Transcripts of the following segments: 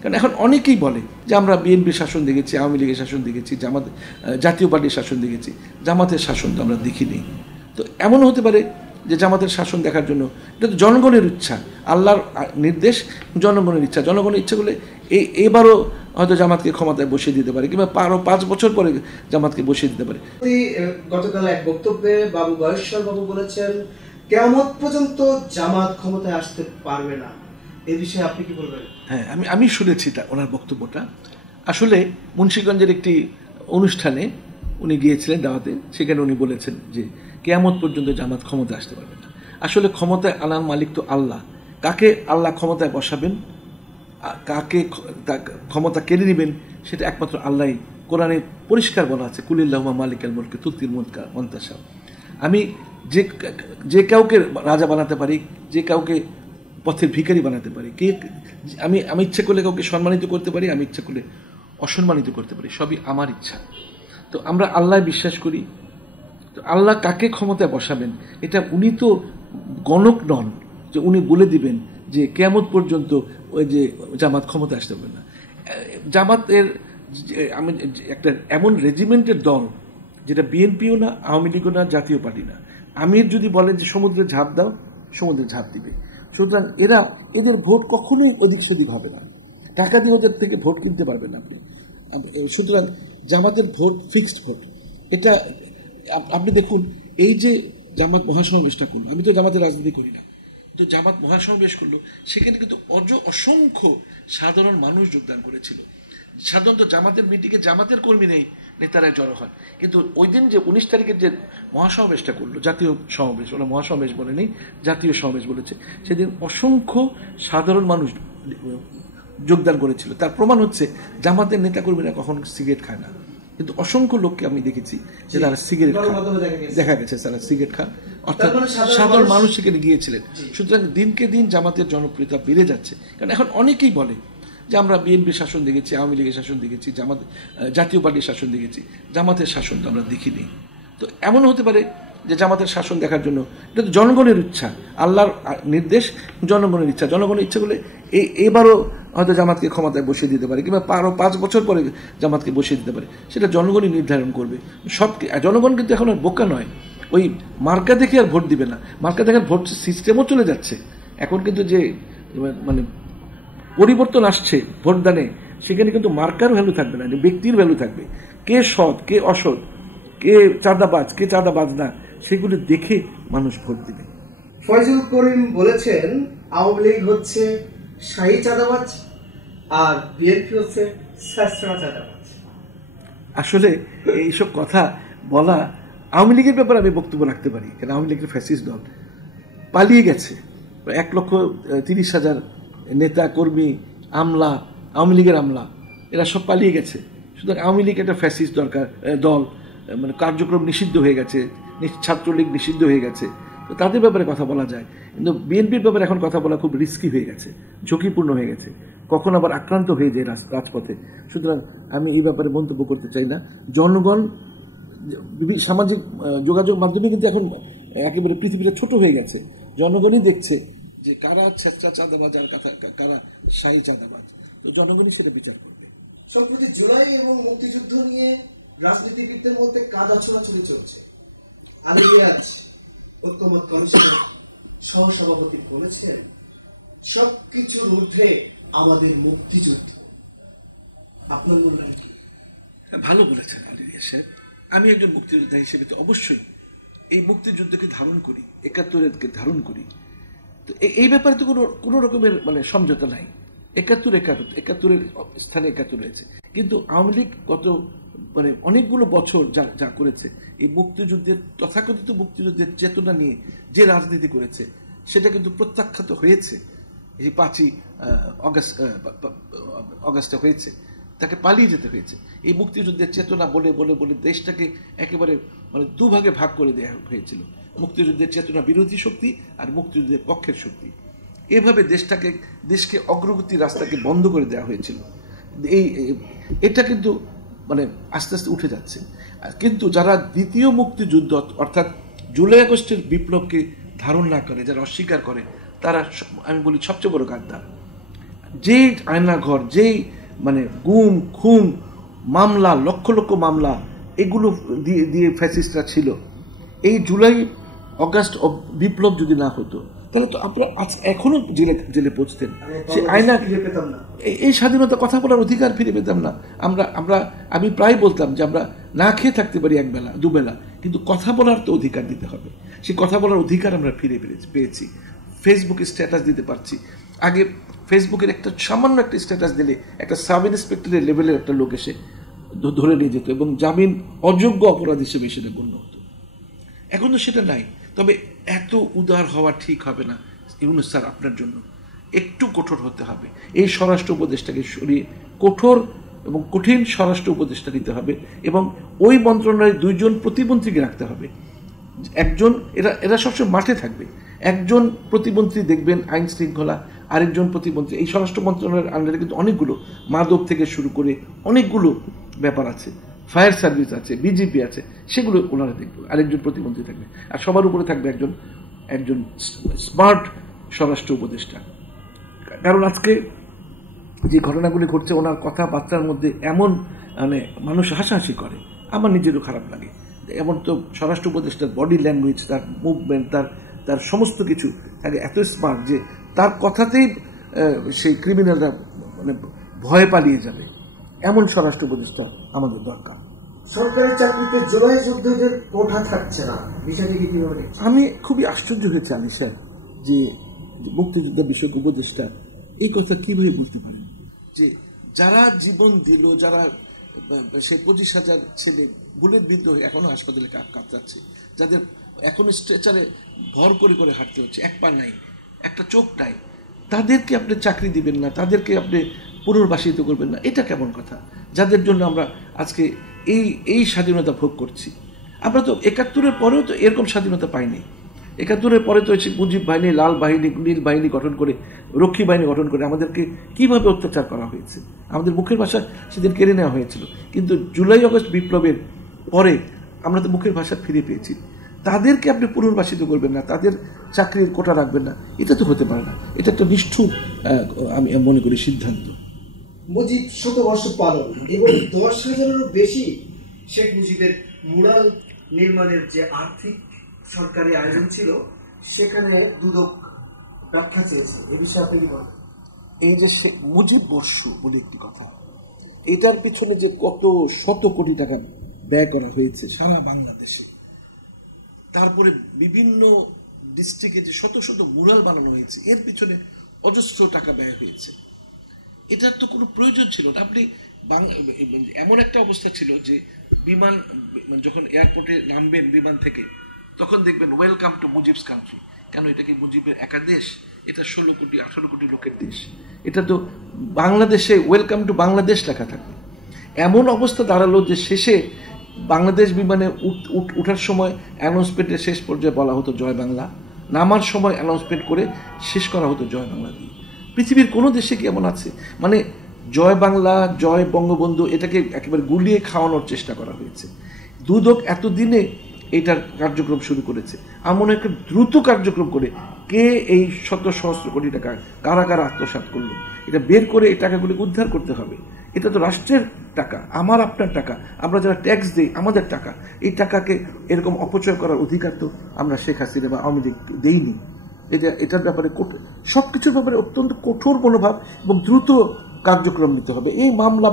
কারণ এখন অনেকেই বলে যে আমরা বিএনপির শাসন দেখেছি, আওয়ামী লীগের শাসন দেখেছি, জাতীয় পার্টির শাসন দেখেছি, জামাতের শাসন তো আমরা দেখিনি। তো এমন হতে পারে যে জামাতের শাসন দেখার জন্য এটা তো জনগণের ইচ্ছা, আল্লাহর নির্দেশ, জনগণের ইচ্ছা। জনগণের ইচ্ছা করলে এবারও হয়তো জামাতকে ক্ষমতায় বসিয়ে দিতে পারে, কিংবা আরও 5 বছর পরে জামাতকে বসিয়ে দিতে পারে। গতকাল এক বক্তব্যে বাবু গয়েশ্বর বাবু বলেছেন কিয়ামত পর্যন্ত জামাত ক্ষমতায় আসতে পারবে না। এই বিষয়ে আপনি কি বলবেন? হ্যাঁ, আমি শুনেছি ওনার বক্তব্যটা। আসলে মুন্সিগঞ্জের একটি অনুষ্ঠানে উনি গিয়েছিলেন দাওয়াতে, সেখানে উনি বলেছেন যে কিয়ামত পর্যন্ত জামাত ক্ষমতায় আসতে পারবে না। আসলে ক্ষমতায় আনার মালিক তো আল্লাহ। কাকে আল্লাহ ক্ষমতায় বসাবেন, কাকে ক্ষমতা কেড়ে নেবেন, সেটা একমাত্র আল্লাহই। কোরআনে পরিষ্কার বলা আছে, কুলিল্লাহুম্মা মালিকাল মুলকি তুতিল মুলকা মান তাশা। আমি যে কাউকে রাজা বানাতে পারি, যে কাউকে পথের ভিখারি বানাতে পারি, আমি ইচ্ছা করলে কাউকে সম্মানিত করতে পারি, আমি ইচ্ছা করলে অসম্মানিত করতে পারি, সবই আমার ইচ্ছা। তো আমরা আল্লাহ বিশ্বাস করি। তো আল্লাহ কাকে ক্ষমতায় বসাবেন এটা উনি তো গণক নন যে উনি বলে দিবেন যে কিয়ামত পর্যন্ত ওই যে জামাত ক্ষমতায় আসতে পারবে না। জামাতের আমি একটা এমন রেজিমেন্টের দল যেটা বিএনপিও না, আওয়ামী লীগও না, জাতীয় পার্টি না। আমির যদি বলেন যে সমুদ্রে ঝাঁপ দাও, সমুদ্রে ঝাঁপ দিবে। সুতরাং এদের ভোট কখনোই ওদিক সেদিক হবে না। টাকা দিয়ে ওদের থেকে ভোট কিনতে পারবেন আপনি। সুতরাং জামাতের ভোট ফিক্সড ভোট। এটা আপনি দেখুন, এই যে জামাত মহাসমাবেশটা করলো, আমি তো জামাতের রাজনীতি করি না, কিন্তু জামাত মহাসমাবেশ করলো, সেখানে কিন্তু অসংখ্য সাধারণ মানুষ যোগদান করেছিল। সাধারণত জামাতের মিটিংয়ে জামাতের কর্মী নেতারা জড়ো হয়, কিন্তু ওই দিন যে 19 তারিখের যে মহাসমাবেশটা করলো, জাতীয় সমাবেশ, ওরা মহাসমাবেশ বলে নেই, জাতীয় সমাবেশ বলেছে, সেদিন অসংখ্য সাধারণ মানুষ যোগদান করেছিল। তার প্রমাণ হচ্ছে জামাতের নেতাকর্মীরা কখনো সিগারেট খায় না, কিন্তু অসংখ্য লোককে আমি দেখেছি যে তারা সিগারেট খায়, দেখা গেছে তারা সিগারেট খায়, অর্থাৎ সাধারণ মানুষ সেখানে গিয়েছিলেন। সুতরাং দিনকে দিন জামাতের জনপ্রিয়তা বেড়ে যাচ্ছে। কারণ এখন অনেকেই বলে যে আমরা বিএনপির শাসন দেখেছি, আওয়ামী লীগের শাসন দেখেছি, জাতীয় পার্টির শাসন দেখেছি, জামাতের শাসন তো আমরা দেখিনি। তো এমন হতে পারে যে জামাতের শাসন দেখার জন্য এটা তো জনগণের ইচ্ছা, আল্লাহর নির্দেশ, জনগণের ইচ্ছা। জনগণের ইচ্ছা করলে এবারও হয়তো জামাতকে ক্ষমতায় বসিয়ে দিতে পারে, কিংবা আরও 5 বছর পরে জামাতকে বসিয়ে দিতে পারে। সেটা জনগণই নির্ধারণ করবে। জনগণ কিন্তু এখন আর বোকা নয়, ওই মার্কা দেখে আর ভোট দিবে না। মার্কা দেখার ভোট সিস্টেমও চলে যাচ্ছে এখন। কিন্তু যে মানে পরিবর্তন আসছে ভোটদানে, সেখানে কিন্তু মার্কার ভ্যালু থাকবে না, ব্যক্তির ভ্যালু থাকবে। কে সৎ, কে অসৎ, কে চাঁদাবাজ, কে চাঁদাবাজ না, সেগুলো দেখে মানুষ ভোট দিবে। ফয়জুল করিম বলেছেন আওয়ামী লীগ হচ্ছে শাহী চাঁদাবাজ আর বিএনপি হচ্ছে ছেঁচড়া চাঁদাবাজ। আসলে এইসব কথা বলা, আওয়ামী লীগের ব্যাপারে আমি বক্তব্য রাখতে পারি, কারণ আওয়ামী লীগের ফ্যাসিস্ট দল পালিয়ে গেছে। 1,30,000 নেতা কর্মী, আমলা, আওয়ামী লীগের আমলা, এরা সব পালিয়ে গেছে। সুতরাং আওয়ামী লীগ একটা ফ্যাসিস্ট দল, মানে কার্যক্রম নিষিদ্ধ হয়ে গেছে, ছাত্রলীগ নিষিদ্ধ হয়ে গেছে। তো তাদের ব্যাপারে কথা বলা যায়, কিন্তু বিএনপির ব্যাপারে এখন কথা বলা খুব রিস্কি হয়ে গেছে, ঝুঁকিপূর্ণ হয়ে গেছে, কখন আবার আক্রান্ত হয়ে যায় রাজপথে। সুতরাং আমি এই ব্যাপারে মন্তব্য করতে চাই না। জনগণ সামাজিক যোগাযোগ মাধ্যমে কিন্তু এখন একেবারে পৃথিবীটা ছোট হয়ে গেছে। জনগণই দেখছে যে কারা ছেঁচড়া চাঁদাবাজ আর কারা শাহী চাঁদাবাজ। তো জনগণই সেটা বিচার করবে। সম্প্রতি জুলাই এবং মুক্তিযুদ্ধ নিয়ে রাজনীতিবিদদের মধ্যে কাদা ছোড়াছুড়ি চলছে। আলিয়াজ ঐক্যমত কমিশনের সহসভাপতি বলেছেন সবকিছুর ঊর্ধ্বে আমাদের মুক্তিযুদ্ধ। আপনার মূল্যায়ন কি? ভালো বলেছেন আলিয়াজ সাহেব। আমি একজন মুক্তিযোদ্ধা হিসেবে তো অবশ্যই এই মুক্তিযুদ্ধকে ধারণ করি, 71-কে ধারণ করি। তো এই ব্যাপারে তো কোনো রকমের মানে সমঝোতা নাই। 71-এর স্থানে 71 রয়েছে। কিন্তু আওয়ামী লীগ গত মানে অনেকগুলো বছর যা করেছে, এই মুক্তিযুদ্ধের তথাকথিত মুক্তিযুদ্ধের চেতনা নিয়ে যে রাজনীতি করেছে, সেটা কিন্তু প্রত্যাখ্যাত হয়েছে। এই 5ই অগাস্টে হয়েছে, তাকে পালিয়ে যেতে হয়েছে। এই মুক্তিযুদ্ধের চেতনা বলে বলে বলে দেশটাকে একেবারে মানে দুভাগে ভাগ করে দেওয়া হয়েছিল, মুক্তিযুদ্ধের চেতনা বিরোধী শক্তি আর মুক্তিযুদ্ধের পক্ষের শক্তি। এভাবে দেশকে অগ্রগতির রাস্তাকে বন্ধ করে দেওয়া হয়েছিল। এটা কিন্তু মানে আস্তে আস্তে উঠে যাচ্ছে। কিন্তু যারা দ্বিতীয় মুক্তিযুদ্ধ অর্থাৎ জুলাই আগস্টের বিপ্লবকে ধারণ না করে, যারা অস্বীকার করে, তারা আমি বলি সবচেয়ে বড় গাদ্দার। যেই আয়নাঘর, যেই মানে গুম খুন মামলা, লক্ষ লক্ষ মামলা এগুলো দিয়ে দিয়ে ফ্যাসিস্টরা ছিল, এই জুলাই অগাস্ট বিপ্লব যদি না হতো তাহলে তো আপনারা এখনো জেলে জেলে পৌঁছতেন। সে আয়না পেতাম না, এই স্বাধীনতা কথা বলার অধিকার ফিরে পেতাম না আমরা। আমি প্রায় বলতাম যে আমরা না খেয়ে থাকতে পারি একবেলা দুবেলা, কিন্তু কথা বলার তো অধিকার দিতে হবে। সেই কথা বলার অধিকার আমরা ফিরে পেয়েছি। ফেসবুকে স্ট্যাটাস দিতে পারছি। আগে ফেসবুকের একটা সামান্য একটা স্ট্যাটাস দিলে একটা সাব ইন্সপেক্টরের লেভেলের একটা লোক এসে ধরে নিয়ে যেত এবং জামিন অযোগ্য অপরাধ হিসেবে সেটা গণ্য হতো। এখন তো সেটা নাই। তবে এত উদার হওয়া ঠিক হবে না ইউনূস স্যার, আপনার জন্য একটু কঠোর হতে হবে। এই স্বরাষ্ট্র উপদেষ্টাকে সরিয়ে কঠোর এবং কঠিন স্বরাষ্ট্র উপদেষ্টা দিতে হবে এবং ওই মন্ত্রণালয়ের 2 জন প্রতিমন্ত্রীকে রাখতে হবে। একজন এরা সবসময় মাঠে থাকবে, একজন প্রতিমন্ত্রী দেখবেন আইন শৃঙ্খলা, আরেকজন প্রতিমন্ত্রী এই স্বরাষ্ট্র মন্ত্রণালয়ের আন্ডারে কিন্তু অনেকগুলো মাদক থেকে শুরু করে অনেকগুলো ব্যাপার আছে, ফায়ার সার্ভিস আছে, বিজেপি আছে, সেগুলো ওনারা দেখবে, আরেকজন প্রতিমন্ত্রী থাকবে, আর সবার উপরে থাকবে একজন স্মার্ট স্বরাষ্ট্র উপদেষ্টা। কারণ আজকে যে ঘটনাগুলি ঘটছে ওনার কথাবার্তার মধ্যে এমন মানে মানুষ হাসাহাসি করে, আমার নিজেরও খারাপ লাগে। এমন তো স্বরাষ্ট্র উপদেষ্টার বডি ল্যাঙ্গুয়েজ, তার মুভমেন্ট, তার সমস্ত কিছু তাকে এত স্মার্ট যে তার কথাতেই সেই ক্রিমিনালরা মানে ভয় পালিয়ে যাবে, এমন স্বরাষ্ট্র উপদেষ্টা আমাদের দরকার। সরকারি চাকরিতে জুলাই যোদ্ধাদের কোঠা থাকছে না, বিষয়টি কি কিভাবে? আমি খুবই আশ্চর্য হয়েছে আলী স্যার যে মুক্তিযোদ্ধা বিষয়ক উপদেষ্টা এই কথা কিভাবে বলতে পারেন যে যারা জীবন দিল, যারা সেই 25,000 ছেলে বুলেট বিদ্ধ হয়ে এখনো হাসপাতালে কাতরাচ্ছে, যাদের এখনো স্ট্রেচারে ভর করে করে হাঁটতে হচ্ছে, এক পা নাই, একটা চোখ নাই, তাদেরকে আপনি চাকরি দিবেন না, তাদেরকে আপনি পুনর্বাসিত করবেন না, এটা কেমন কথা? যাদের জন্য আমরা আজকে এই স্বাধীনতা ভোগ করছি। আমরা তো 71-এর পরেও তো এরকম স্বাধীনতা পাইনি। 71-এর পরে তো হচ্ছে মুজিব বাহিনী, লাল বাহিনী, নীল বাহিনী গঠন করে, রক্ষী বাহিনী গঠন করে আমাদেরকে কিভাবে অত্যাচার করা হয়েছে, আমাদের মুখের ভাষা সেদিন কেড়ে নেওয়া হয়েছিল। কিন্তু জুলাই আগস্ট বিপ্লবের পরে আমরা তো মুখের ভাষা ফিরে পেয়েছি। তাদেরকে আপনি পুনর্বাসিত করবেন না, তাদের চাকরির কোটা রাখবেন না, এটা তো হতে পারে না। এটা একটা নিষ্ঠুর আমি মনে করি সিদ্ধান্ত। মুজিব শতবর্ষ পালন এবং 10,000-এরও বেশি শেখ মুজিবের মুরাল নির্মাণের যে আর্থিক সরকারি আয়োজন ছিল, সেখানে দুদক ব্যাখ্যা চেয়েছে। এ বিষয়ে আপনি কি বলেন? এই যে মুজিব বর্ষ বলে একটি কথা, এটার পিছনে যে কত শত কোটি টাকা ব্যয় করা হয়েছে সারা বাংলাদেশে, তারপরে বিভিন্ন ডিস্ট্রিক্টে যে শত শত মুরাল বানানো হয়েছে, এর পিছনে অজস্র টাকা ব্যয় হয়েছে। এটার তো কোনো প্রয়োজন ছিল না। আপনি এমন একটা অবস্থা ছিল যে বিমান যখন এয়ারপোর্টে নামবেন বিমান থেকে, তখন দেখবেন ওয়েলকাম টু মুজিবস কান্ট্রি। কেন? এটা কি মুজিবের একা দেশ? এটা 16 কোটি 18 কোটি লোকের দেশ। এটা তো বাংলাদেশে ওয়েলকাম টু বাংলাদেশ লেখা থাকবে। এমন অবস্থা দাঁড়ালো যে শেষে বাংলাদেশ বিমানে উঠার সময় অ্যানাউন্সমেন্টের শেষ পর্যায়ে বলা হতো জয় বাংলা, নামার সময় অ্যানাউন্সমেন্ট করে শেষ করা হতো জয় বাংলা দিয়ে। পৃথিবীর কোনো দেশে কি এমন আছে? মানে জয় বাংলা, জয় বঙ্গবন্ধু, এটাকে একেবারে গুলিয়ে খাওয়ানোর চেষ্টা করা হয়েছে। দুদক এতদিনে এইটার কার্যক্রম শুরু করেছে। আমার মনে হয় একটা দ্রুত কার্যক্রম করে কে এই শত সহস্র কোটি টাকা কারা কারা আত্মসাৎ করলো, এটা বের করে এই টাকাগুলি উদ্ধার করতে হবে। এটা তো রাষ্ট্রের টাকা, আমার আপনার টাকা, আমরা যারা ট্যাক্স দিই আমাদের টাকা। এই টাকাকে এরকম অপচয় করার অধিকার তো আমরা শেখ হাসিনা বা আওয়ামী লীগ দেইনি। এটার ব্যাপারে সবকিছুর ব্যাপারে অত্যন্ত কঠোর মনোভাব এবং দ্রুত কার্যক্রম নিতে হবে। এই মামলা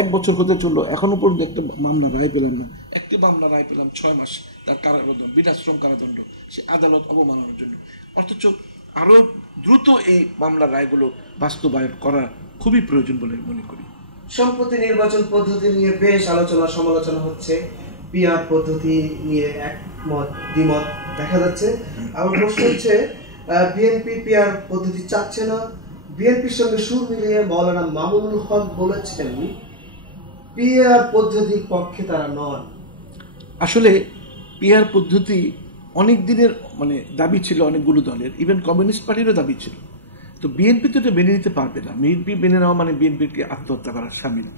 1 বছর হতে চললো, এখনো পর্যন্ত একটা মামলা রায় পেলাম না। একটি মামলা রায় পেলাম 6 মাস তার কারাদণ্ড, বিনাশ্রম কারাদণ্ড, সে আদালত অবমাননার জন্য। অথচ আরো দ্রুত এই মামলার রায়গুলো বাস্তবায়ন করা খুবই প্রয়োজন বলে মনে করি। সম্প্রতি নির্বাচন পদ্ধতি নিয়ে বেশ আলোচনা সমালোচনা হচ্ছে, পিআর পদ্ধতি নিয়ে একমত দ্বিমত দেখা যাচ্ছে। আমার প্রশ্ন হচ্ছে, বিএনপি পিআর পদ্ধতি চাচ্ছে না। বিএনপির সঙ্গে সুর মিলিয়ে মাওলানা মামুনুল হক বলেছেন পিআর পদ্ধতির পক্ষে তারা নন। আসলে পিআর পদ্ধতি অনেক দিনের মানে দাবি ছিল অনেকগুলো দলের, ইভেন কমিউনিস্ট পার্টিরও দাবি ছিল। তো বিএনপি তো এটা মেনে নিতে পারবে না। বিএনপি মেনে নেওয়া মানে বিএনপিকে আত্মহত্যা করার সামিল।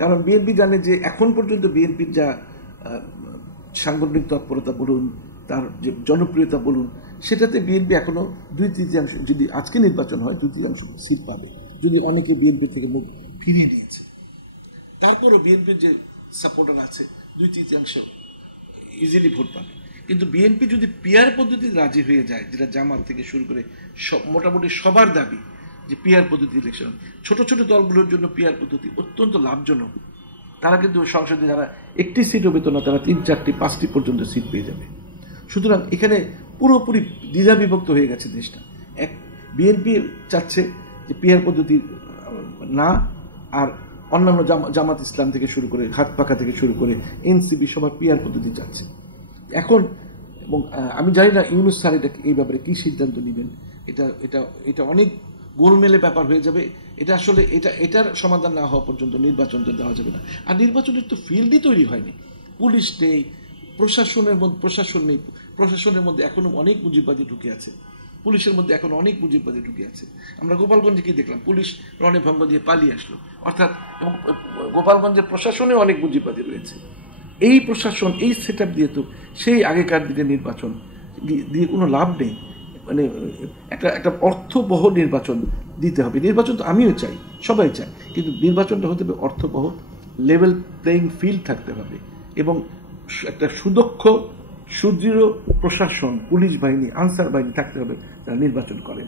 কারণ বিএনপি জানে যে এখন পর্যন্ত বিএনপির যা সাংগঠনিক তৎপরতা বলুন, তার যে জনপ্রিয়তা বলুন, সেটাতে বিএনপি এখনো 2/3 যদি আজকে নির্বাচন হয় 2/3 সিট পাবে, যদি অনেকে বিএনপি থেকে মুখ ফিরিয়ে দিয়েছে, তারপরও বিএনপির যে সাপোর্টার আছে 2/3 ইজিলি ভোট পাবে। কিন্তু বিএনপি যদি পিআর পদ্ধতিতে রাজি হয়ে যায়, যেটা জামাত থেকে শুরু করে মোটামুটি সবার দাবি যে পিআর পদ্ধতি ইলেকশন, ছোট ছোট দলগুলোর জন্য পিআর পদ্ধতি অত্যন্ত লাভজনক। তারা কিন্তু সংসদে যারা একটি সিটও পেত না, তারা 3, 4, 5টি পর্যন্ত সিট পেয়ে যাবে। সুতরাং এখানে পুরোপুরি দ্বিধা বিভক্ত হয়ে গেছে দেশটা। এক বিএনপি চাচ্ছে যে পিআর পদ্ধতি না, আর অন্যান্য জামাত ইসলাম থেকে শুরু করে হাত পাখা থেকে শুরু করে এনসিপি সবার পিআর পদ্ধতি চাচ্ছে এখন। এবং আমি জানি না ইউনূস স্যার এটা এই ব্যাপারে কি সিদ্ধান্ত নেবেন। এটা এটা এটা অনেক গোলমেলে ব্যাপার হয়ে যাবে। এটা আসলে এটার সমাধান না হওয়া পর্যন্ত নির্বাচন তো দেওয়া যাবে না। আর নির্বাচনের তো ফিল্ডই তৈরি হয়নি, পুলিশ নেই, প্রশাসন নেই। প্রশাসনের মধ্যে এখনো অনেক মুজিববাদী ঢুকে আছে, পুলিশের মধ্যে এখন অনেক মুজিববাদী ঢুকে আছে। আমরা গোপালগঞ্জে কি দেখলাম, পুলিশ রণে ভঙ্গ দিয়ে পালিয়ে আসলো। অর্থাৎ গোপালগঞ্জের প্রশাসনে অনেক মুজিববাদী রয়েছে। এই প্রশাসন, এই সেট আপ দিয়ে তো সেই আগেকার দিনের নির্বাচন দিয়ে কোনো লাভ নেই। মানে একটা অর্থবহ নির্বাচন দিতে হবে। নির্বাচন তো আমিও চাই, সবাই চাই, কিন্তু নির্বাচনটা হতে হবে অর্থবহ, লেভেল প্লেইং ফিল্ড থাকতে হবে এবং একটা সুদক্ষ সুদৃঢ় প্রশাসন, পুলিশ বাহিনী, আনসার বাহিনী থাকতে হবে যারা নির্বাচন করেন।